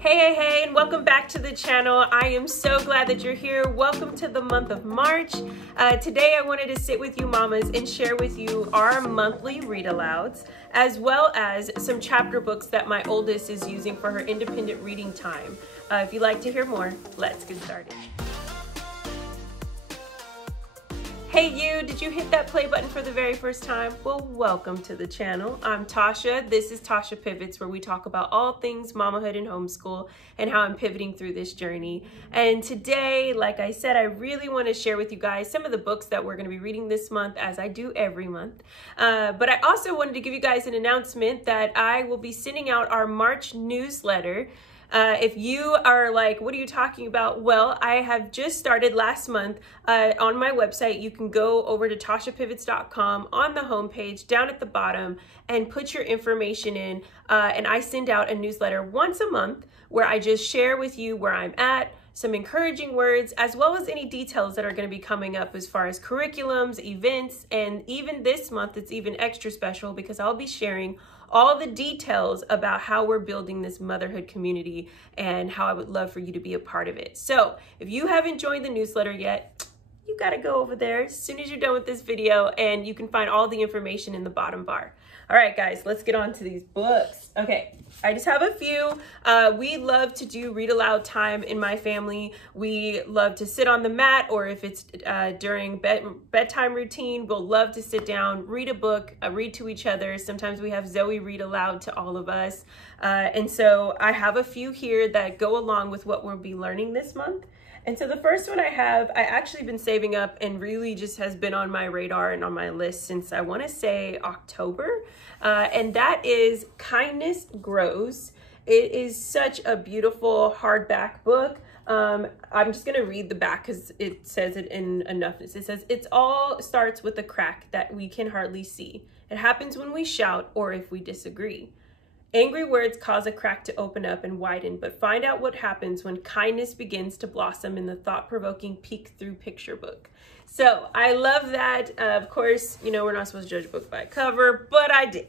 Hey, and welcome back to the channel. I am so glad that you're here. Welcome to the month of March. Today I wanted to sit with you mamas and share with you our monthly read alouds, as well as some chapter books that my oldest is using for her independent reading time. If you'd like to hear more, let's get started. Hey you, did you hit that play button for the very first time? Well, welcome to the channel. I'm Tasha. This is Tasha Pivots, where we talk about all things mamahood and homeschool and how I'm pivoting through this journey. And today, like I said, I really want to share with you guys some of the books that we're going to be reading this month, as I do every month. But I also wanted to give you guys an announcement that I will be sending out our March newsletter. If you are like, what are you talking about? Well, I have just started last month on my website. You can go over to tashapivots.com on the homepage down at the bottom and put your information in. And I send out a newsletter once a month where I just share with you where I'm at, some encouraging words, as well as any details that are going to be coming up as far as curriculums, events, and even this month it's even extra special because I'll be sharing all the details about how we're building this motherhood community and how I would love for you to be a part of it. So if you haven't joined the newsletter yet, you gotta go over there as soon as you're done with this video, and you can find all the information in the bottom bar. All right, guys, let's get on to these books. Okay, I just have a few. We love to do read aloud time in my family. We love to sit on the mat, or if it's during bedtime routine, we'll love to sit down, read a book, read to each other. Sometimes we have Zoe read aloud to all of us. And so I have a few here that go along with what we'll be learning this month. And so the first one I actually been saving up and really just has been on my radar and on my list since I want to say October. And that is Kindness Grows. It is such a beautiful hardback book. I'm just going to read the back because it says it in enoughness. It says, "It all starts with a crack that we can hardly see. It happens when we shout or if we disagree. Angry words cause a crack to open up and widen, but find out what happens when kindness begins to blossom in the thought-provoking peek-through picture book." So I love that. Of course, you know, we're not supposed to judge a book by a cover, but I did.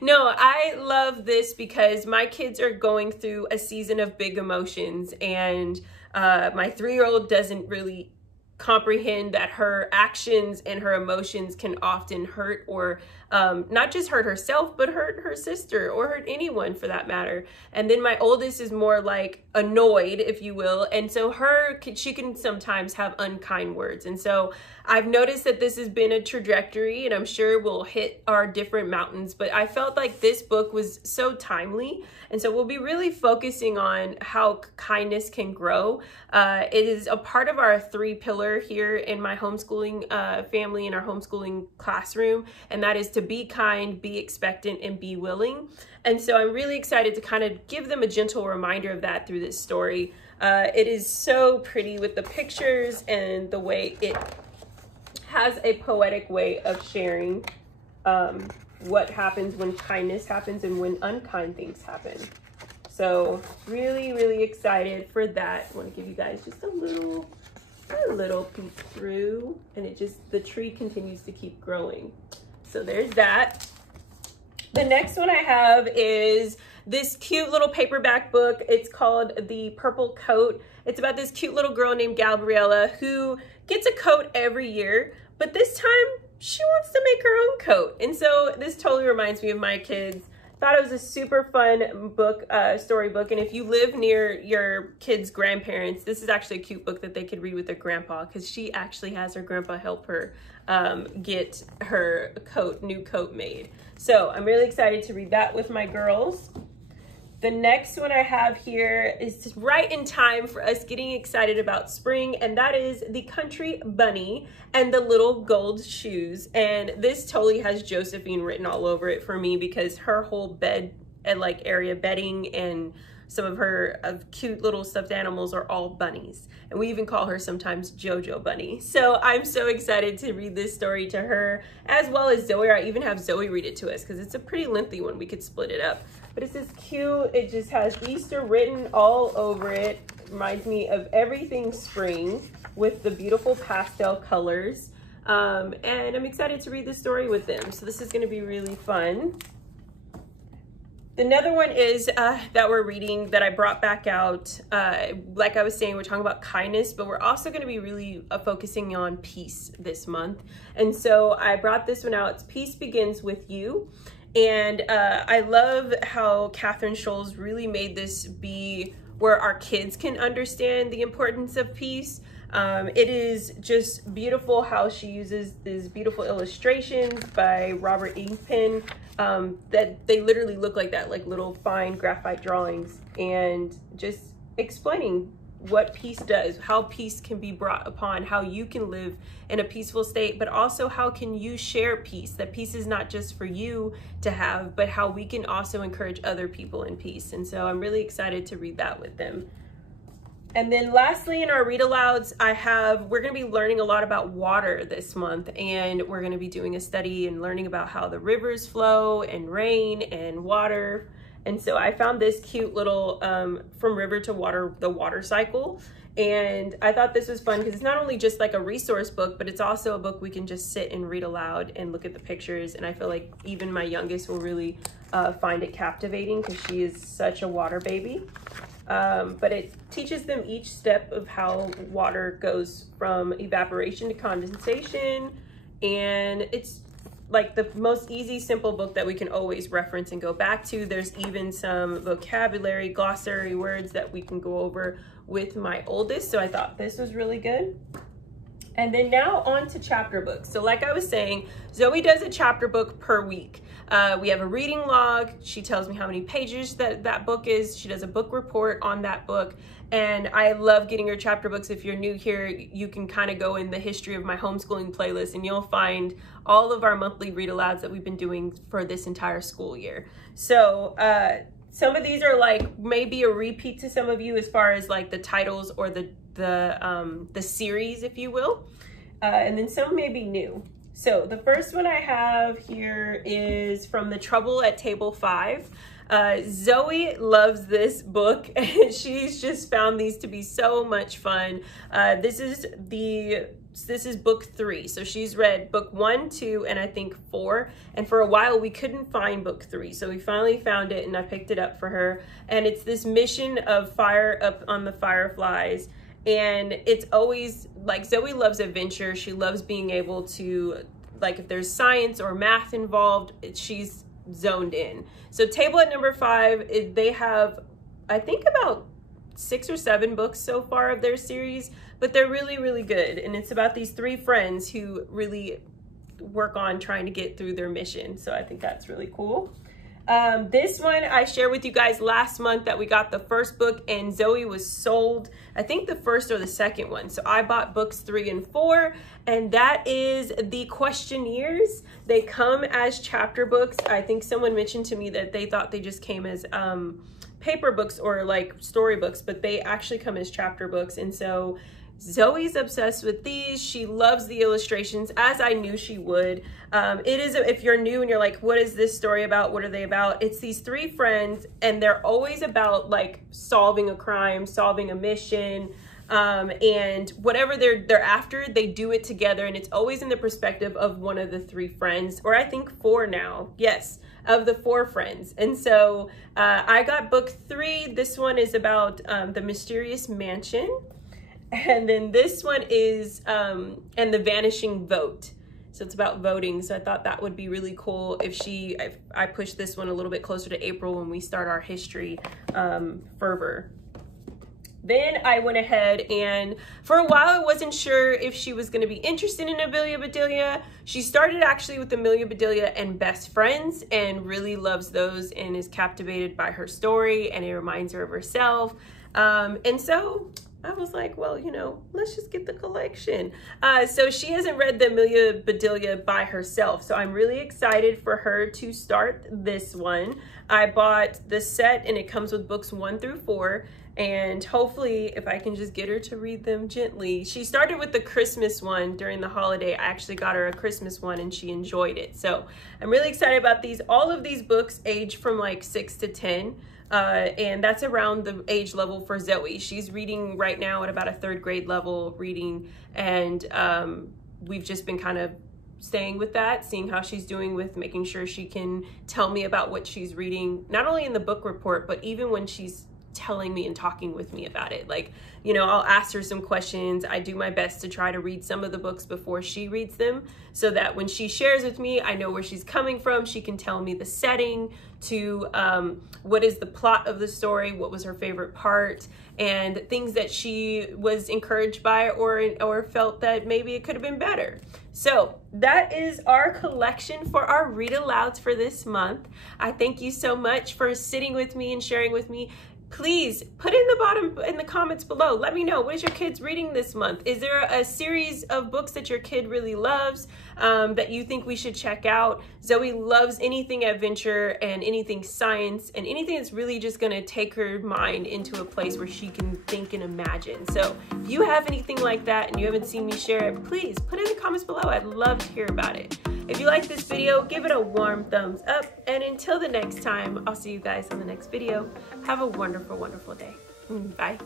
No, I love this because my kids are going through a season of big emotions, and my 3-year-old doesn't really comprehend that her actions and her emotions can often hurt, or not just hurt herself, but hurt her sister or hurt anyone for that matter. And then my oldest is more like annoyed, if you will. And so she can sometimes have unkind words. And so I've noticed that this has been a trajectory, and I'm sure we'll hit our different mountains, but I felt like this book was so timely. And so we'll be really focusing on how kindness can grow. It is a part of our 3-pillar here in my homeschooling family, in our homeschooling classroom, and that is to be kind, be expectant, and be willing. And so I'm really excited to kind of give them a gentle reminder of that through this story. It is so pretty with the pictures and the way it has a poetic way of sharing what happens when kindness happens and when unkind things happen. So really, really excited for that. I want to give you guys just a little peek through, and the tree continues to keep growing. So there's that. The next one I have is this cute little paperback book. It's called The Purple Coat. It's about this cute little girl named Gabriella who gets a coat every year, but this time she wants to make her own coat. And so this totally reminds me of my kids. Thought it was a super fun book, storybook. And if you live near your kids' grandparents, this is actually a cute book that they could read with their grandpa, because she actually has her grandpa help her get her new coat made. So I'm really excited to read that with my girls. The next one I have here is just right in time for us getting excited about spring, and that is The Country Bunny and the Little Gold Shoes. And this totally has Josephine written all over it for me, because her whole bed and area bedding and some of her cute little stuffed animals are all bunnies. And we even call her sometimes Jojo Bunny. So I'm so excited to read this story to her, as well as Zoe, or I even have Zoe read it to us, because it's a pretty lengthy one. We could split it up. But it's just cute. It just has Easter written all over it. Reminds me of everything spring with the beautiful pastel colors. And I'm excited to read this story with them. So this is going to be really fun. Another one is that we're reading that I brought back out. Like I was saying, we're talking about kindness, but we're also going to be really focusing on peace this month. And so I brought this one out. It's Peace Begins With You. And I love how Catherine Scholl's really made this be where our kids can understand the importance of peace. It is just beautiful how she uses these beautiful illustrations by Robert Inkpen that they literally look like that, like little fine graphite drawings, and just explaining what peace does, how peace can be brought upon, how you can live in a peaceful state, but also how can you share peace, that peace is not just for you to have, but how we can also encourage other people in peace. And so I'm really excited to read that with them. And then lastly, in our read alouds, we're going to be learning a lot about water this month, and we're going to be doing a study and learning about how the rivers flow and rain and water. And so I found this cute little From River to Water, the water cycle. And I thought this was fun because it's not only just like a resource book, but it's also a book we can just sit and read aloud and look at the pictures. And I feel like even my youngest will really find it captivating because she is such a water baby. But it teaches them each step of how water goes from evaporation to condensation. And it's like the most easy, simple book that we can always reference and go back to. There's even some vocabulary, glossary words that we can go over with my oldest. So I thought this was really good. And then now on to chapter books. So like I was saying, Zoe does a chapter book per week. We have a reading log. She tells me how many pages that book is. She does a book report on that book. And I love getting her chapter books. If you're new here, you can kind of go in the history of my homeschooling playlist and you'll find all of our monthly read alouds that we've been doing for this entire school year. So some of these are like maybe a repeat to some of you as far as like the titles or the series, if you will. And then some may be new. So the first one I have here is From the Trouble at Table 5. Zoe loves this book and she's just found these to be so much fun. This is book 3. So she's read book 1, 2, and I think 4. And for a while we couldn't find book 3. So we finally found it and I picked it up for her. And it's this mission of fire up on the fireflies. And it's always like Zoe loves adventure. She loves being able to, like, if there's science or math involved, she's zoned in. So table at number 5, they have, I think, about 6 or 7 books so far of their series, but they're really, really good. And it's about these 3 friends who really work on trying to get through their mission. So I think that's really cool. This one I shared with you guys last month that we got the first book and Zoe was sold, I think the first or the second one. So I bought books 3 and 4, and that is the questionnaires. They come as chapter books. I think someone mentioned to me that they thought they just came as paper books or like storybooks, but they actually come as chapter books. And so Zoe's obsessed with these. She loves the illustrations, as I knew she would. It is, if you're new and you're like, what is this story about? What are they about? It's these 3 friends, and they're always about like solving a crime, solving a mission, and whatever they're after, they do it together. And it's always in the perspective of one of the 3 friends, or I think 4 now. Yes, of the 4 friends. And so I got book 3. This one is about the mysterious mansion. And then this one is and the vanishing vote. So it's about voting. So I thought that would be really cool if I push this one a little bit closer to April when we start our history fervor. Then I went ahead and for a while I wasn't sure if she was going to be interested in Amelia Bedelia. She started actually with Amelia Bedelia and Best Friends and really loves those and is captivated by her story, and it reminds her of herself. And so I was like, well, you know, let's just get the collection. So she hasn't read the Amelia Bedelia by herself. So I'm really excited for her to start this one. I bought the set and it comes with books 1 through 4. And hopefully if I can just get her to read them gently. She started with the Christmas one during the holiday. I actually got her a Christmas one and she enjoyed it. So I'm really excited about these. All of these books age from like 6 to 10. And that's around the age level for Zoe. She's reading right now at about a 3rd grade level reading, and we've just been kind of staying with that, seeing how she's doing with making sure she can tell me about what she's reading, not only in the book report, but even when she's telling me and talking with me about it. Like, you know, I'll ask her some questions. I do my best to try to read some of the books before she reads them, so that when she shares with me, I know where she's coming from. She can tell me the setting, to what is the plot of the story, what was her favorite part, and things that she was encouraged by or felt that maybe it could have been better. So that is our collection for our read alouds for this month. I thank you so much for sitting with me and sharing with me. Please put in the comments below. Let me know, what is your kids reading this month? Is there a series of books that your kid really loves that you think we should check out? Zoe loves anything adventure and anything science and anything that's really just gonna take her mind into a place where she can think and imagine. So if you have anything like that and you haven't seen me share it, please put it in the comments below. I'd love to hear about it. If you like this video, give it a warm thumbs up. And until the next time, I'll see you guys on the next video. Have a wonderful, wonderful day. Bye.